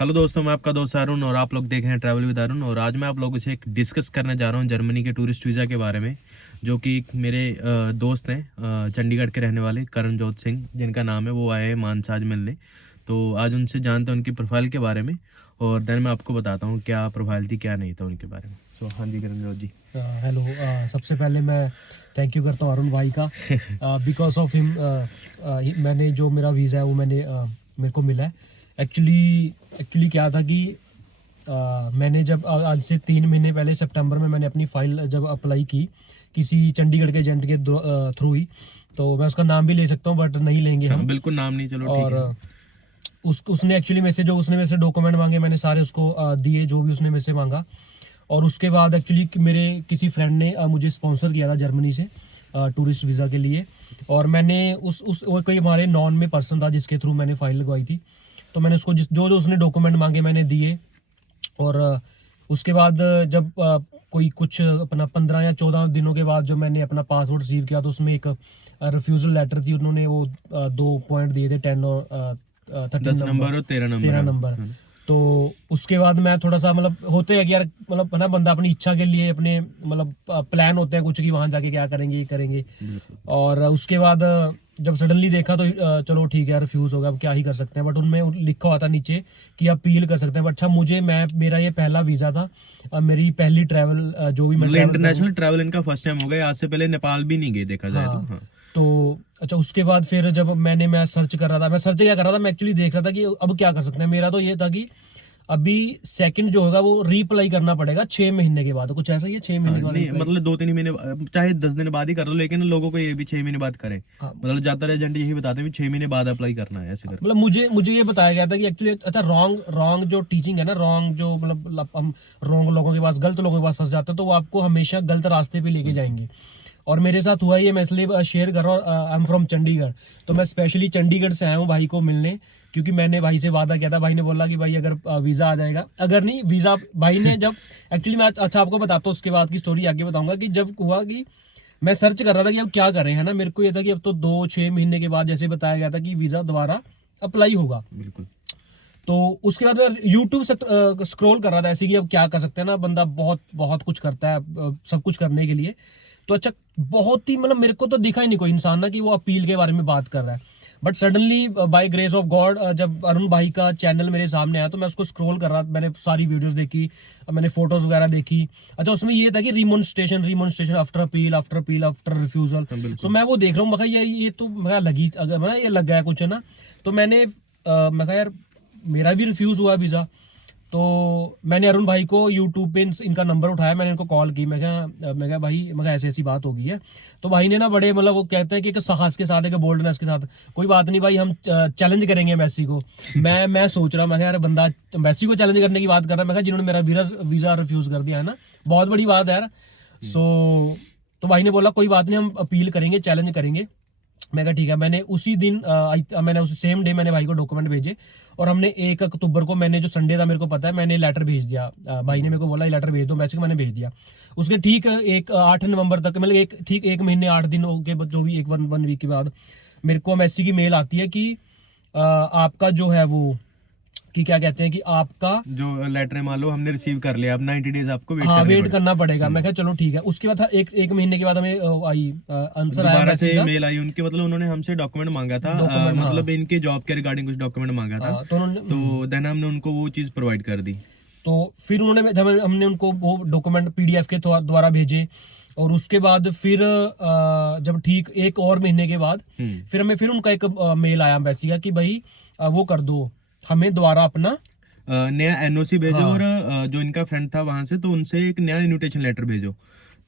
Hello दोस्तों, मैं आपका दोस्त अरुण और आप लोग देख रहे हैं ट्रैवल विद अरुण। और आज मैं आप लोगों से एक डिस्कस करने जा रहा हूं जर्मनी के टूरिस्ट वीज़ा के बारे में, जो कि मेरे दोस्त हैं, चंडीगढ़ के रहने वाले करणजोत सिंह जिनका नाम है। वो आए हैं मानस आज मिलने, तो आज उनसे जानते हैं उनकी प्रोफाइल के बारे में और देन मैं आपको बताता हूँ क्या प्रोफाइल थी क्या नहीं था उनके बारे में। सो हाँ जी करणजोत जी। हेलो। सबसे पहले मैं थैंक यू करता हूँ अरुण भाई का। बिकॉज ऑफ हिम मैंने जो मेरा वीज़ा है वो मेरे को मिला है। एक्चुअली क्या था कि मैंने जब आज से 3 महीने पहले सितंबर में मैंने अपनी फ़ाइल जब अप्लाई की किसी चंडीगढ़ के एजेंट के थ्रू ही, तो मैं उसका नाम भी ले सकता हूँ बट नहीं लेंगे हम। बिल्कुल नाम नहीं, चलो ठीक और है। उसने एक्चुअली उसने मेरे से डॉक्यूमेंट मांगे, मैंने सारे उसको दिए जो भी उसने मेरे से मांगा। और उसके बाद एक्चुअली मेरे किसी फ्रेंड ने मुझे स्पॉन्सर किया था जर्मनी से टूरिस्ट वीज़ा के लिए। और मैंने उस वो कोई हमारे नॉन में पर्सन था जिसके थ्रू मैंने फ़ाइल लगवाई थी। तो मैंने उसको जो जो उसने डॉक्यूमेंट मांगे मैंने दिए। और उसके बाद जब कोई कुछ अपना 15 या 14 दिनों के बाद जब मैंने अपना पासपोर्ट रिसीव किया तो उसमें एक रिफ्यूज़ल लेटर थी। उन्होंने वो 2 पॉइंट दिए थे, 10 और 13 10 नंबर और 13 नंबर। 13 नंबर। तो उसके बाद मैं थोड़ा सा होते हैं कि यार है ना, बंदा अपनी इच्छा के लिए अपने प्लान होते हैं कुछ कि वहां जाके क्या करेंगे ये करेंगे। और उसके बाद जब सडनली देखा तो चलो ठीक है रिफ्यूज हो गया, अब क्या ही कर सकते हैं। बट उनमें लिखा हुआ था नीचे कि अपील कर सकते हैं। बट अच्छा मेरा ये पहला वीजा था, मेरी पहली ट्रैवल जो भी मैं इंटरनेशनल ट्रैवल इनका फर्स्ट टाइम हो गया। आज से पहले नेपाल भी नहीं गए देखा जाए तो। हाँ। तो अच्छा उसके बाद फिर जब मैं सर्च कर रहा था, मैं सर्च क्या कर रहा था, मैं एक्चुअली देख रहा था कि अब क्या कर सकते हैं। मेरा तो ये था कि अभी सेकंड जो होगा वो रीअप्लाई करना पड़ेगा 6 महीने के बाद, कुछ ऐसा ही है 6 महीने के बाद नहीं मतलब 2-3 महीने चाहे 10 दिन बाद ही कर लो, लेकिन लोगों को ये भी 6 महीने बाद करें। मतलब ज्यादातर एजेंट यही बताते हैं 6 महीने बाद अप्लाई करना है, ऐसे कर। मतलब मुझे ये बताया गया था कि एक्चुअली अच्छा रॉन्ग जो टीचिंग है ना, रॉन्ग जो हम रॉन्ग लोगों के पास, गलत लोगों के पास फंस जाते हैं तो वो आपको हमेशा गलत रास्ते पे लेके जाएंगे। और मेरे साथ हुआ ये, मैं इसलिए शेयर कर रहा हूँ। आई एम फ्रॉम चंडीगढ़, तो मैं स्पेशली चंडीगढ़ से आया हूँ भाई को मिलने, क्योंकि मैंने भाई से वादा किया था। भाई ने बोला कि भाई अगर वीज़ा आ जाएगा, अगर नहीं वीज़ा भाई ने जब एक्चुअली मैं अच्छा आपको बताता हूँ उसके बाद की स्टोरी आगे बताऊंगा। कि जब हुआ कि मैं सर्च कर रहा था कि अब क्या करें, है ना, मेरे को ये था कि अब तो 2-6 महीने के बाद जैसे बताया गया था कि वीज़ा दोबारा अप्लाई होगा। बिल्कुल। तो उसके बाद मैं यूट्यूब से स्क्रॉल कर रहा था ऐसे कि अब क्या कर सकते हैं ना, बंदा बहुत बहुत कुछ करता है सब कुछ करने के लिए। तो अच्छा बहुत ही मेरे को तो दिखा ही नहीं कोई इंसान ना कि वो अपील के बारे में बात कर रहा है। But suddenly by grace of God जब अरुण भाई का चैनल मेरे सामने आया तो मैं उसको स्क्रॉल कर रहा था, मैंने सारी वीडियोस देखी, मैंने फोटोज वगैरह देखी। अच्छा उसमें ये था कि रिमोन्स्ट्रेशन आफ्टर अपील आफ्टर रिफ्यूजल। सो मैं वो देख रहा हूँ, मैं ये तो मैं लगी अगर मैं ये लग गया कुछ है ना। तो मैं यार मेरा भी रिफ्यूज हुआ वीज़ा। तो मैंने अरुण भाई को यूट्यूब पे इनका नंबर उठाया, मैंने इनको कॉल की। मैं कहा भाई ऐसी ऐसी बात हो गई है। तो भाई ने ना बड़े वो कहते हैं कि एक साहस के साथ, एक बोल्डनेस के साथ, कोई बात नहीं भाई हम चैलेंज करेंगे मेसी को। मैं सोच रहा, मैं यार बंदा मेसी को चैलेंज करने की बात कर रहा है। मैं जिन्होंने मेरा वीज़ा रिफ्यूज कर दिया है ना, बहुत बड़ी बात है यार। सो तो भाई ने बोला कोई बात नहीं, हम अपील करेंगे, चैलेंज करेंगे। मैं कहा ठीक है। मैंने उसी दिन मैंने उस सेम डे मैंने भाई को डॉक्यूमेंट भेजे। और हमने 1 अक्टूबर को, मैंने जो संडे था मेरे को पता है, मैंने लेटर भेज दिया। भाई ने मेरे को बोला ये लेटर भेज दो, मैसेज मैंने भेज दिया। उसके ठीक 8 नवंबर तक, मतलब 1 महीने 8 दिन के बाद, जो भी 1 वीक के बाद मेरे को मैसेज की मेल आती है कि आपका जो है वो कि क्या कहते हैं कि आपका जो लेटर है मान लो हमने रिसीव कर लिया, अब 90 डेज आपको वेट करना पड़ेगा। मैं कहा चलो ठीक है। उसके बाद एक महीने के बाद हमें आई आंसर आया, दोबारा से मेल आई उनके, मतलब उन्होंने हमसे डॉक्यूमेंट मांगा था, मतलब इनके जॉब के रिगार्डिंग कुछ डॉक्यूमेंट मांगा था। तो देन हमने उनको वो चीज प्रोवाइड कर दी। तो फिर हमने उनको वो डॉक्यूमेंट पीडीएफ के द्वारा भेजे। और उसके बाद फिर जब ठीक 1 और महीने के बाद फिर उनका एक मेल आया एम्बेसी का कि भाई वो कर दो, हमें दोबारा अपना नया एनओसी भेजो। और जो इनका फ्रेंड था वहां से, तो उनसे एक नया इन्विटेशन लेटर भेजो।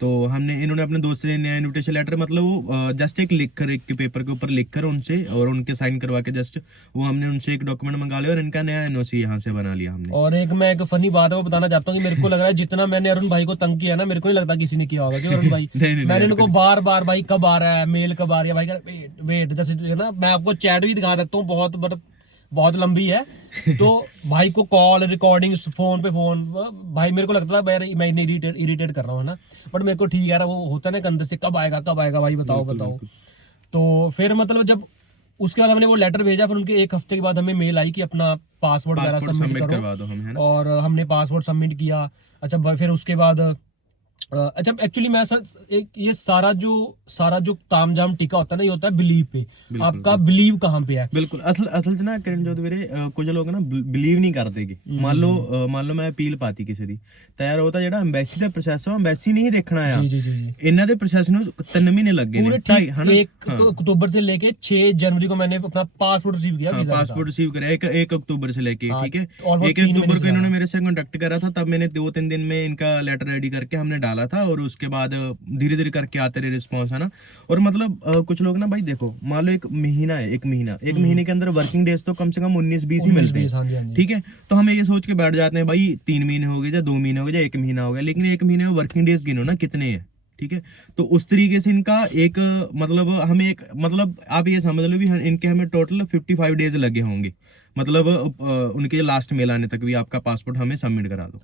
तो इन्होंने अपने दोस्त से नया इन्विटेशन लेटर, मतलब वो जस्ट एक लिख कर, एक पेपर के ऊपर लिख कर उनसे और उनके साइन करवा के जस्ट वो हमने उनसे एक डॉक्यूमेंट मंगा लिया और इनका नया एनओसी यहाँ से बना लिया हमने। और मैं एक फनी बात है वो बताना चाहता हूँ कि मेरे को लग रहा है जितना मैंने अरुण भाई को तंग किया ना, मेरे को नहीं लगता किसी ने किया होगा। क्यों अरुण भाई मैंने इनको बार बार भाई कब आ रहा है मेल, कब आ रही है भाई, वेट वेट जैसे ना, मैं आपको चैट भी दिखा सकता हूँ, बहुत लंबी है। तो भाई को कॉल रिकॉर्डिंग फोन पे फोन, भाई मेरे को लगता था मैं इरिटेट कर रहा हूँ ना। बट मेरे को ठीक है वो होता है ना अंदर से, कब आएगा भाई, बताओ। तो फिर जब उसके बाद हमने वो लेटर भेजा, फिर उनके 1 हफ्ते के बाद हमें मेल आई कि अपना पासपोर्ट वगैरह सबमिट करवा दो हमें, है ना। और हमने पासपोर्ट सबमिट किया। अच्छा फिर उसके बाद अच्छा एक्चुअली मैं सर एक ये सारा जो तामझाम टिका होता है ना, ये होता है बिलीव पे। आपका बिलीव कहाँ पे है? बिल्कुल असल च ना किरणजोत वीरे कुछ लोग ना बिलीव नहीं करते कि मान लो मैं अपील पाती ਕਿਸੇ ਦੀ ਤਾਂ ਯਾਰ ਉਹ ਤਾਂ ਜਿਹੜਾ ਐਮਬੈਸੀ ਦਾ ਪ੍ਰੋਸੈਸ ਹੈ ਐਮਬੈਸੀ ਨਹੀਂ ਦੇਖਣਾ ਆ। जी ਇਹਨਾਂ ਦੇ ਪ੍ਰੋਸੈਸ ਨੂੰ 3 ਮਹੀਨੇ ਲੱਗੇ ਨੇ, 2.5 1 अक्टूबर से लेके 6 जनवरी को मैंने अपना पासपोर्ट रिसीव किया, वीजा पासपोर्ट रिसीव करा 1 अक्टूबर से लेके, ठीक है। almost 1 अक्टूबर को इन्होंने मेरे से कांटेक्ट करा था, तब मैंने 2-3 दिन में इनका लेटर रेडी करके हमने डाला था, और उसके बाद धीरे धीरे करके आते रहे रिस्पॉन्स, है ना। और मतलब कुछ लोग ना भाई देखो, मान लो 1 महीना है, 1 महीने के अंदर वर्किंग डेज तो कम से कम 19-20 ही मिलते हैं, ठीक है। तो हम ये सोच के बैठ जाते हैं भाई 3 महीने हो गए या 2 महीने हो गए या 1 महीना हो गया, लेकिन 1 महीने में वर्किंग डेज गिनो ना कितने हैं, ठीक है। तो उस तरीके से इनका एक मतलब आप ये समझ लो भी इनके हमें टोटल 55 डेज लगे होंगे, मतलब उनके लास्ट मेल आने तक भी आपका पासपोर्ट हमें सबमिट करा दो।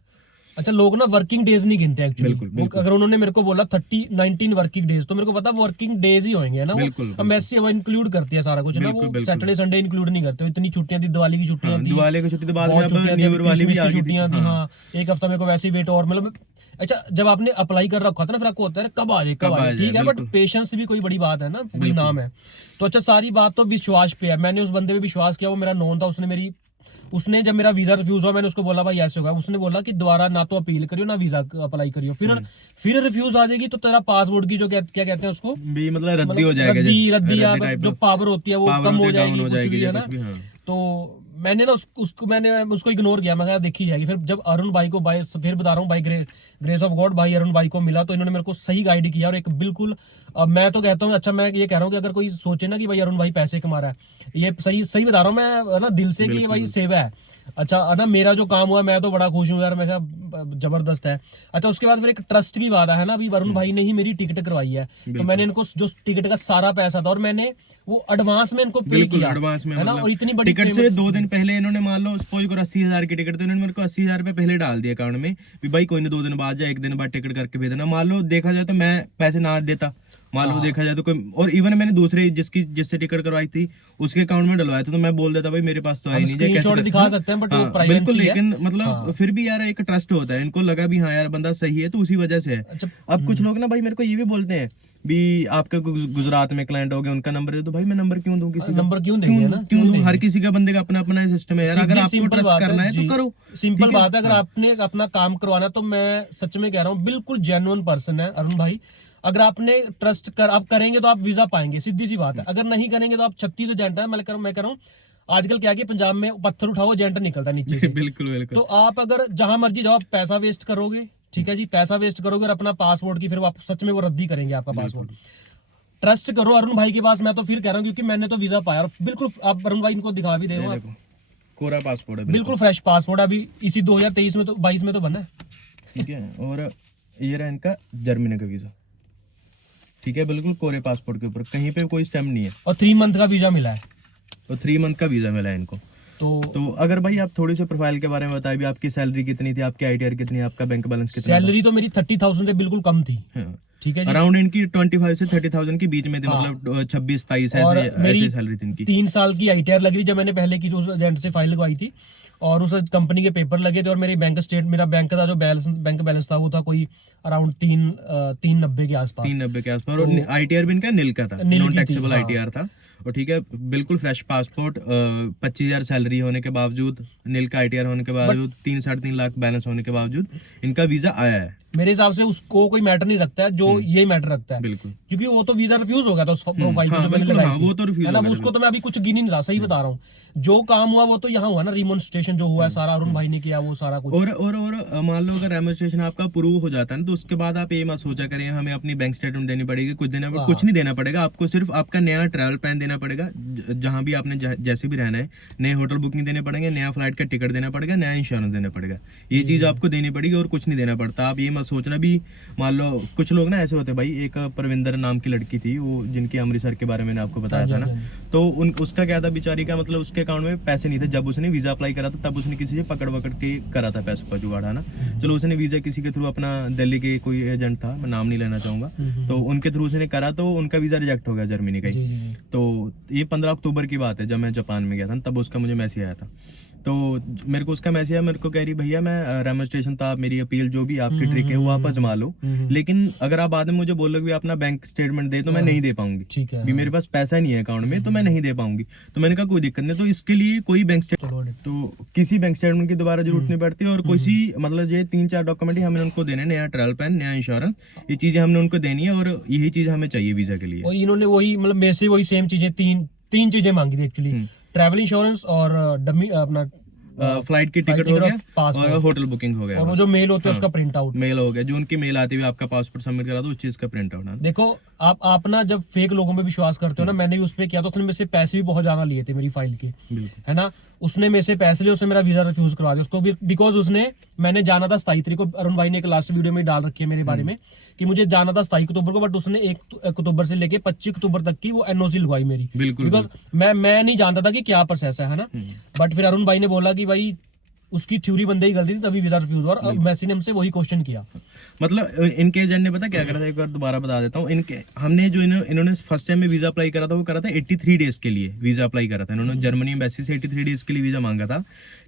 अच्छा लोग ना वर्किंग डेज नहीं गिनते एक्चुअली। बिल्कुल। अगर उन्होंने मेरे को बोला 19 वर्किंग डेज, तो मेरे को पता वर्किंग डेज ही होंगे, है ना। एमबैसी अब इंक्लूड करती है सारा कुछ, है ना। वो सैटरडे संडे इंक्लूड नहीं करते। इतनी छुट्टियां थी, दिवाली की छुट्टियां थी, दिवाली की छुट्टी तो बाद में अब न्यू ईयर वाली भी आ गई छुट्टियां थी। हाँ 1 हफ्ता मेरे को वैसे ही वेट, और मतलब अच्छा जब आपने अप्लाई कर रखा था ना, फिर आपको होता है कब आ जाए, ठीक है। बट पेशेंस भी कोई बड़ी बात है ना, कोई नाम है। तो अच्छा सारी बात तो विश्वास पे है। मैंने उस बंदे पे विश्वास किया, वो मेरा नोन था। उसने जब मेरा वीजा रिफ्यूज हुआ, मैंने उसको बोला भाई ऐसे होगा, उसने बोला कि दोबारा ना तो अपील करियो ना वीजा अप्लाई करियो, फिर रिफ्यूज आ जाएगी तो तेरा पासपोर्ट की जो क्या कहते हैं उसको भी मतलब रद्दी हो जाएगा, रद्दी जो पावर होती है वो कम हो जाएगी, कुछ भी, है ना। तो मैंने ना उसको इग्नोर किया, मैं कहा देखी जाएगी। फिर जब अरुण भाई को फिर बता रहा हूँ भाई ग्रेस ऑफ गॉड भाई अरुण भाई को मिला, तो इन्होंने मेरे को सही गाइड किया, और एक बिल्कुल मैं तो कहता हूँ, अच्छा मैं ये कह रहा हूँ कि अगर कोई सोचे ना कि भाई अरुण भाई पैसे कमा रहा है, ये सही बता रहा हूँ मैं ना दिल से कि भाई सेवा है। अच्छा ना मेरा जो काम हुआ मैं तो बड़ा खुश हूँ यार, मैं कहा जबरदस्त है। अच्छा उसके बाद फिर एक ट्रस्ट की बात है ना, अभी वरुण भाई ने ही मेरी टिकट करवाई है, तो मैंने इनको जो टिकट का सारा पैसा था, और मैंने वो एडवांस में इनको पे किया, एडवांस में, है ना। और इतनी बड़ी टिकट से 2 दिन पहले इन्होंने मान लो सपोज करो 80,000 की टिकट, तो इन्होंने मेरे को 80,000 रुपए पहले डाल दिया अकाउंट में भी भाई कोई ना 2 दिन बाद या 1 दिन बाद टिकट करके भेज देना। मान लो देखा जाए तो मैं पैसे ना देता, मान लो देखा जाए तो कोई, और इवन मैंने दूसरे जिससे टिकट करवाई थी उसके अकाउंट में डलवाया था, तो मैं बोल देता भाई मेरे पास तो आई नहीं, स्क्रीनशॉट दिखा सकते हैं, बट वो प्राइवेसी है। बिल्कुल, लेकिन मतलब फिर भी यार एक ट्रस्ट होता है, इनको लगा भी हाँ यार बंदा सही है, तो उसी वजह से है। अब कुछ लोग ना भाई मेरे को ये भी बोलते हैं भी आपका गुजरात में क्लाइंट हो गया, उनका नंबर है, तो भाई मैं नंबर क्यों दूं, किसी नंबर क्यों देंगे ना, क्यों दूं? हर किसी का बंदे का अपना अपना सिस्टम है यार, अगर आपको ट्रस्ट करना है तो करो, सिंपल बात है। अगर आपने अपना काम करवाना है, तो मैं सच में कह रहा हूँ बिल्कुल जेन्युइन पर्सन है अरुण भाई। अगर आपने ट्रस्ट आप करेंगे तो आप वीजा पाएंगे, सीधी सी बात है। अगर नहीं करेंगे तो आप 36 एजेंट है, मैं कह रहा हूँ आजकल क्या कि पंजाब में पत्थर उठाओ एजेंट निकलता नीचे से। बिल्कुल। तो आप अगर जहां मर्जी जाओ, आप पैसा वेस्ट करोगे, ठीक है जी, पैसा वेस्ट करोगे, और अपना पासपोर्ट की फिर आप सच में वो रद्दी करेंगे आपका पासपोर्ट। ट्रस्ट करो अरुण भाई के पास, मैं तो फिर कह रहा हूँ, क्योंकि मैंने तो वीजा पाया, और बिल्कुल आप अरुण भाई इनको दिखा भी देखो, कोरा पासपोर्ट है, बिल्कुल फ्रेश पासपोर्ट, अभी इसी 2023 में तो 22 में तो बना है, ठीक है। और ये रहा इनका जर्मनी का वीजा, ठीक है, बिल्कुल कोरे पासपोर्ट के ऊपर, कहीं पे कोई स्टैम्प नहीं है, और 3 मंथ का वीजा मिला है, तो 3 मंथ का वीजा मिला है इनको। तो अगर भाई आप थोड़ी सी प्रोफाइल के बारे में बताइए भी, आपकी सैलरी कितनी थी, आपकी आईटीआर कितनी है, आपका बैंक बैलेंस कितना? सैलरी तो मेरी 30,000 से बिल्कुल कम थी, ठीक है जी। अराउंड इनकी 25 से 30,000 के बीच में थी, मतलब 26-27 ऐसे सैलरी थी इनकी। 3 साल की आईटीआर लग रही जब मैंने पहले की जो उस एजेंट से फाइल लगवाई थी, और उस कंपनी के पेपर लगे थे, और मेरी मेरा बैंक का जो बैंक बैलेंस था वो था कोई अराउंड 390 के आसपास, 390 के आसपास। और आईटीआर भी इनका नील का था, नॉन टैक्सेबल आईटीआर था, और ठीक है बिल्कुल फ्रेश पासपोर्ट, 25,000 सैलरी होने के बावजूद, नील का आईटीआर होने के बावजूद, 3-3.5 लाख बैलेंस होने के बावजूद इनका वीजा आया है। मेरे हिसाब से उसको कोई मैटर नहीं रखता है, जो ये मैटर रखता है, बिल्कुल, क्योंकि वो तो वीजा रिफ्यूज हो गया था उस प्रोफाइल पे जो मैंने लगाई थी, वो तो रिफ्यूज है ना। उसको तो मैं अभी कुछ गिन ही नहीं रहा, सही बता रहा हूँ। जो काम हुआ वो तो यहाँ हुआ ना, रिमोन्स्ट्रेशन जो हुआ है सारा अरुण भाई ने किया, वो सारा कुछ। और मान लो अगर रेमोन्स्ट्रेशन आपका प्रूव हो जाता है ना, तो उसके बाद आप ये मत सोचा करें हमें अपनी बैंक स्टेटमेंट देनी पड़ेगी, कुछ नहीं देना पड़ेगा आपको, सिर्फ आपका नया ट्रैवल प्लान देना पड़ेगा, जहां भी आपने जैसे भी रहना है, नए होटल बुकिंग देने पड़ेंगे, नया फ्लाइट का टिकट देना पड़ेगा, नया इंश्योरेंस देना पड़ेगा, ये चीज आपको देनी पड़ेगी, और कुछ नहीं देना पड़ता। आप ये मत सोचना भी, मान लो कुछ लोग ना ऐसे होते हैं भाई, एक परविंदर नाम की लड़की थी, वो जिनकी अमृतसर के बारे में मैंने आपको बताया था ना, तो उसका क्या था बेचारी का, मतलब उसके अकाउंट में पैसे नहीं थे, जब उसने वीजा अप्लाई करा था तब उसने किसी से पकड़ के करा था पैसों का जुगाड़, है ना। चलो उसने वीजा किसी के थ्रू, अपना दिल्ली के कोई एजेंट था, मैं नाम नहीं लेना चाहूंगा, तो उनके थ्रू उसने करा, तो उनका वीजा रिजेक्ट हो गया जर्मनी का ही। तो ये 15 अक्टूबर की बात है, जब मैं जापान में गया था तब उसका मुझे मैसेज आया था। तो मेरे को उसका मैसेज आया, मेरे को कह रही भैया मैं रेमोस्ट्रेशन था, आप मेरी अपील जो भी आपकी ट्रिक है वो आप आजमा लो, लेकिन अगर आप बाद में मुझे बोलोगे भी अपना बैंक स्टेटमेंट दे, तो मैं नहीं दे पाऊंगी, ठीक है, भी मेरे पास पैसा नहीं है अकाउंट में, तो मैं नहीं दे पाऊंगी। तो मैंने कहा कोई दिक्कत नहीं, तो इसके लिए कोई बैंक स्टेटमेंट, तो किसी बैंक स्टेटमेंट की दोबारा जरूरत नहीं पड़ती, और किसी मतलब ये 3-4 डॉक्यूमेंट ही हमने उनको देने, नया ट्रैवल पैन, नया इंश्योरेंस, ये चीजें हमने उनको देनी है, और यही चीज हमें चाहिए वीजा के लिए। और इन्होंने वही मतलब मेरे से वही सेम चीजें तीन चीजें मांगी थी एक्चुअली, ट्रैवल इंश्योरेंस और डमी अपना फ्लाइट की टिकट हो गया पासपोर्ट और होटल बुकिंग हो गया, और वो जो मेल होते हैं उसका प्रिंट आउट, मेल हो गया, जो उनकी मेल आती है आपका पासपोर्ट सबमिट करा दो, उस चीज का प्रिंट आउट। देखो आप ना जब फेक लोगों पे विश्वास करते हो ना, मैंने भी उस पर किया था, उसने मेरे से पैसे भी बहुत ज्यादा लिए थे मेरी फाइल के, है ना, उसने मेरे से पैसे लिए, उसने मेरा वीजा रिफ्यूज करवा दिया उसको भी, बिकॉज उसने, मैंने जाना था 27 तारीख को, अरुण भाई ने एक लास्ट वीडियो में डाल रखी है मेरे बारे में कि मुझे जाना था 27 अक्टूबर को, बट उसने 1 अक्टूबर से लेके 25 अक्टूबर तक की वो एनओसी लगवाई मेरी, बिकॉज मैं नहीं जानता था कि क्या प्रोसेस है ना। बट फिर अरुण भाई ने बोला कि भाई उसकी थ्योरी बंदे की गलती थी, तभी वीजा रिफ्यूज हुआ, और मैसी ने हमसे वही क्वेश्चन किया। मतलब इनके एजेंट ने पता क्या करा था, एक बार दोबारा बता देता हूँ। इनके हमने जो इन्होंने फर्स्ट टाइम में वीजा अप्लाई करा था, वो करा था 83 डेज के लिए वीजा अप्लाई करा था इन्होंने, जर्मनी एम्बेसी से 83 डेज के लिए वीजा मांगा था।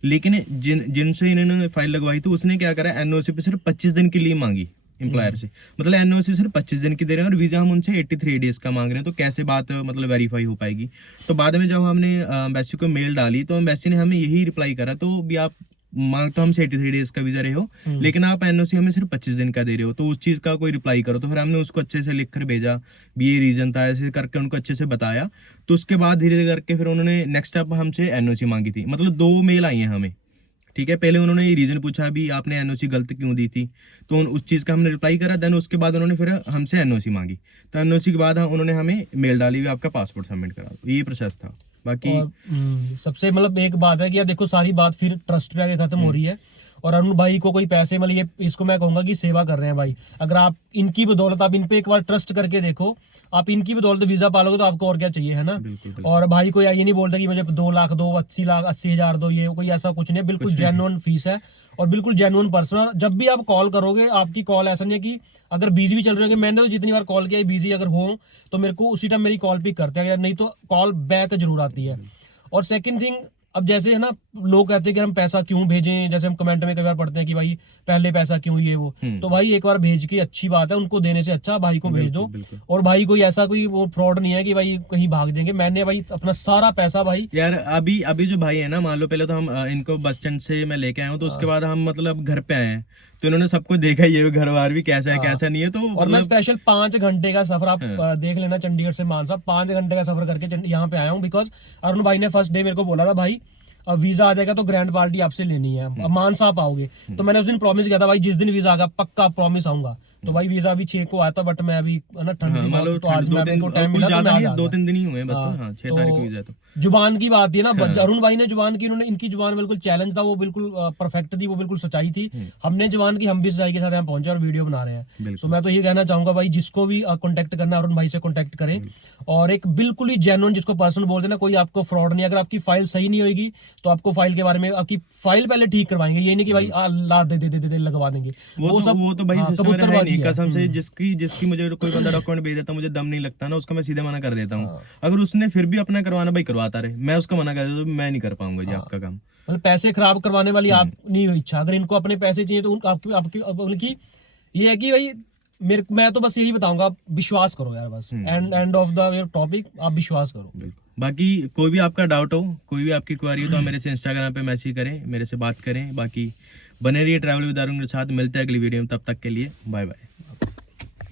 लेकिन जिनसे इन्होंने फाइल लगवाई थी उसने क्या करा, एनओसी पे सिर्फ 25 दिन के लिए मांगी एम्प्लॉयर से, मतलब एनओसी सिर्फ 25 दिन की दे रहे हैं और वीजा हम उनसे 83 डेज का मांग रहे हैं, तो कैसे बात मतलब वेरीफाई हो पाएगी। तो बाद में जब हमने एम्बेसी को मेल डाली, तो एम्बेसी ने हमें यही रिप्लाई करा, तो भी आप मांग तो हमसे 83 डेज का वीजा रहे हो, लेकिन आप एनओसी हमें सिर्फ 25 दिन का दे रहे हो, तो उस चीज का कोई रिप्लाई करो। तो फिर हमने उसको अच्छे से लिख कर भेजा, भी ये रीजन था, ऐसे करके उनको अच्छे से बताया। तो उसके बाद धीरे धीरे करके फिर उन्होंने नेक्स्ट स्टेप हमसे एनओसी मांगी थी, मतलब 2 मेल आई हैं हमें, ठीक है। पहले उन्होंने ये रीजन पूछा भी आपने एनओसी गलत क्यों दी थी, तो उस चीज का हमने रिप्लाई करा, देन उसके बाद उन्होंने फिर हमसे एनओसी मांगी, तो एनओसी के बाद उन्होंने हमें मेल डाली, आपका पासपोर्ट सबमिट करा दो, ये प्रोसेस था। बाकी सबसे मतलब एक बात है कि यार देखो सारी बात फिर ट्रस्ट पे आके खत्म हो रही है, और अरुण भाई को कोई पैसे मतलब ये इसको मैं कहूंगा कि सेवा कर रहे हैं भाई। अगर आप इनकी बदौलत, आप इन पे एक बार ट्रस्ट करके देखो, आप इनकी बदौलत वीजा पालोगे तो आपको और क्या चाहिए, है ना। और भाई को ये नहीं बोलता कि मुझे 2 लाख दो, 80 लाख 80,000 दो, ये कोई ऐसा कुछ नहीं है, बिल्कुल जेन्युइन फीस है और बिल्कुल जेन्युइन पर्सन। जब भी आप कॉल करोगे, आपकी कॉल ऐसा नहीं है कि अगर बिजी भी चल रही होगी, मैंने तो जितनी बार कॉल किया बिजी अगर हो तो मेरे को उसी टाइम मेरी कॉल पिक करते हैं, नहीं तो कॉल बैक जरूर आती है। और सेकंड थिंग, अब जैसे है ना लोग कहते हैं कि हम पैसा क्यों भेजें, जैसे हम कमेंट में कई बार पढ़ते हैं कि भाई पहले पैसा क्यों, ये वो, तो भाई एक बार भेज के अच्छी बात है, उनको देने से अच्छा भाई को भेज दो। और भाई कोई ऐसा कोई वो फ्रॉड नहीं है कि भाई कहीं भाग देंगे। मैंने भाई अपना सारा पैसा भाई यार अभी जो भाई है ना, मान लो पहले तो हम इनको बस स्टैंड से मैं लेके आया हूँ, तो उसके बाद हम मतलब घर पे आए हैं, तो इन्होंने सबको देखा ही है घर बार भी कैसा है कैसा नहीं है। तो और मैं स्पेशल 5 घंटे का सफर, आप देख लेना, चंडीगढ़ से मानसा 5 घंटे का सफर करके यहाँ पे आया हूँ, बिकॉज अरुण भाई ने फर्स्ट डे मेरे को बोला था भाई अब वीजा आ जाएगा तो ग्रैंड पार्टी आपसे लेनी है, अब मानसा आप आओगे। तो मैंने उस दिन प्रॉमिस किया था भाई जिस दिन वीजा आगा पक्का प्रॉमिस आऊंगा। तो भाई वीजा अभी 6 को आया था, बट मैं अभी ना ठंड तो आज मैं टाइम मिला, 2-3 दिन ही हुए बस। 6 तारीख को वीजा। तो जुबान की बात है ना, अरुण भाई ने जुबान की, उन्होंने इनकी जुबान बिल्कुल चैलेंज था, वो बिल्कुल परफेक्ट थी, वो बिल्कुल सच्चाई थी। हमने जुबान की, हम भी सच्चाई के साथ यहाँ पहुंचे और वीडियो बना रहे हैं। सो मैं तो ये कहना चाहूंगा भाई जिसको भी कॉन्टेक्ट करना अरुण भाई से कॉन्टेक्ट करें, और एक बिल्कुल ही जेन्युइन जिसको पर्सन बोलते हैं ना, कोई आपको फ्रॉड नहीं। अगर आपकी फाइल सही नहीं होगी तो आपको फाइल के बारे में, आपकी फाइल पहले ठीक करवाएंगे, ये नहीं कि भाई ला दे लगवा देंगे, वो तो भाई कसम से जिसकी मुझे कोई बंदा डॉक्यूमेंट भेज देता, मुझे दम नहीं लगता ना, उसको मैं सीधे मना कर देता हूँ। अगर उसने फिर भी अपना करवाना भाई करवाता रहे, मैं उसको मना कर देता हूँ, मैं नहीं कर पाऊंगा जी आपका काम। मतलब पैसे खराब करवाने वाली आप नहीं हो इच्छा, अगर इनको अपने पैसे चाहिए तो आपकी ये है कि भाई मैं तो बस यही बताऊंगा, विश्वास करो यार, बस एंड ऑफ द टॉपिक, आप विश्वास करो। बाकी कोई भी आपका डाउट हो, कोई भी आपकी क्वेरी हो, तो आप मेरे से इंस्टाग्राम पे मैसेज करें, मेरे से बात करें। बाकी बने रहिए ट्रैवल विद अरुण के साथ, मिलते हैं अगली वीडियो में, तब तक के लिए बाय बाय।